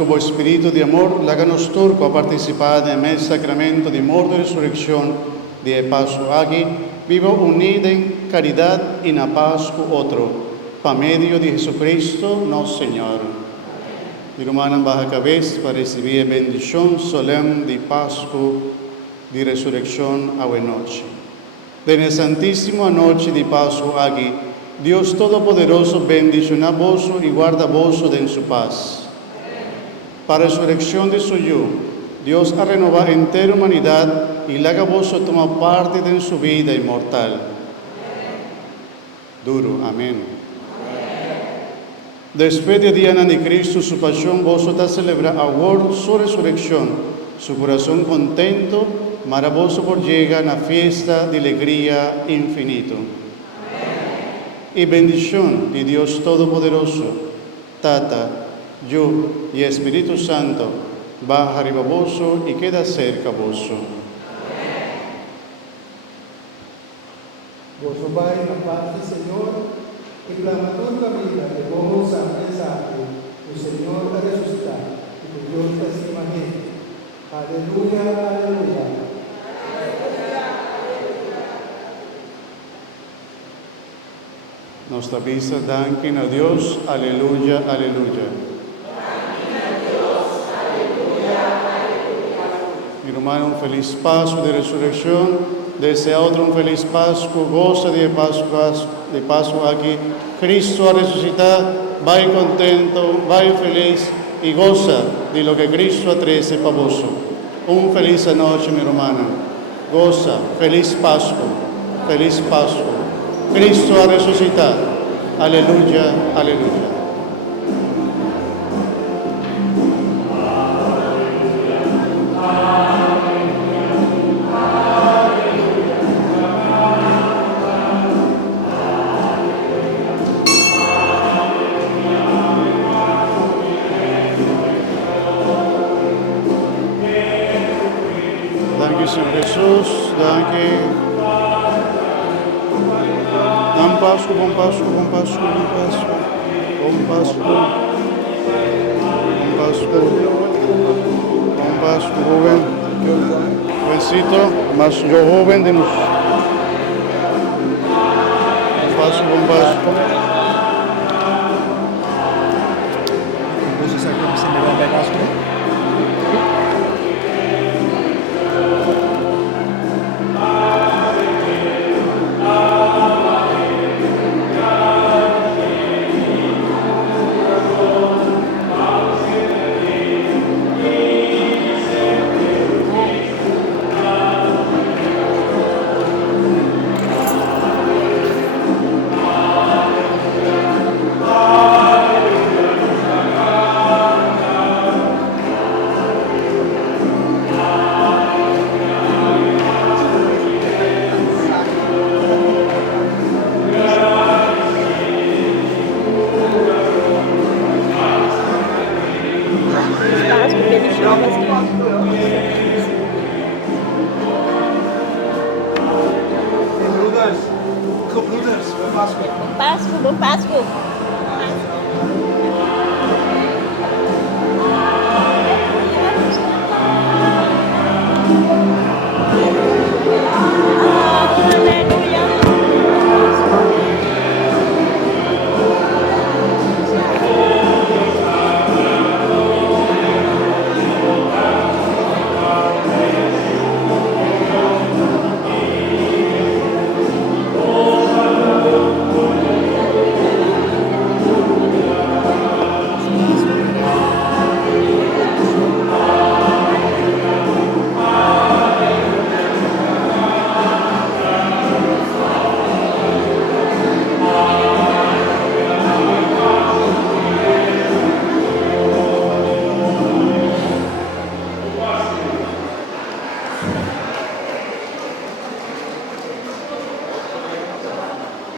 Como espíritu de amor, láganos turco a participar en el sacramento de muerte y resurrección de Pasku aquí, vivo unido en caridad y na Pasku otro, por medio de Jesucristo, nuestro Señor. Mi hermana baja cabeza para recibir Bendishon Solèm de Pasku di Resurekshon a noche. De la santísima noche de Pasku aquí, Dios Todopoderoso bendiciona vos y guarda vos en su paz. Para la resurrección de su yo, Dios ha renovado entera humanidad y la haga vos tomar parte de su vida inmortal. Duro, amén. Después de Diana de Cristo, su pasión, vos celebra ahora su resurrección, su corazón contento, maravilloso por llegar a la fiesta de alegría infinito. Y bendición de Dios Todopoderoso, Tata, yo y Espíritu Santo, baja arriba vos y queda cerca vos. Vos vais en la paz del Señor y clamando la vida de vos sangre, el Señor a resucitar y tu Dios testimoniante. Aleluya, aleluya. Nuestra vista danken a Dios, aleluya, aleluya. Mi hermano, un feliz Pasku de Resurrección, desea otro un feliz Pasku, goza de Pasku aquí. Kristu A Resusitá, vaya contento, vaya feliz y goza de lo que Cristo atrece para vos. Un feliz noche, mi hermana. Goza, feliz Pasku, feliz Pasku. Kristu A Resusitá. Aleluya, aleluya. Señor Jesús, danke. Bom Pasku, bom Pasku, bom Pasku, bom Pasku, bom Pasku, bom Pasku, bom Pasku, joven. Jovencito, más yo joven de nos. Bom Pasku, bom Pasku. Entonces, aquí se me va a Pasku. Pasku, bom Pasku.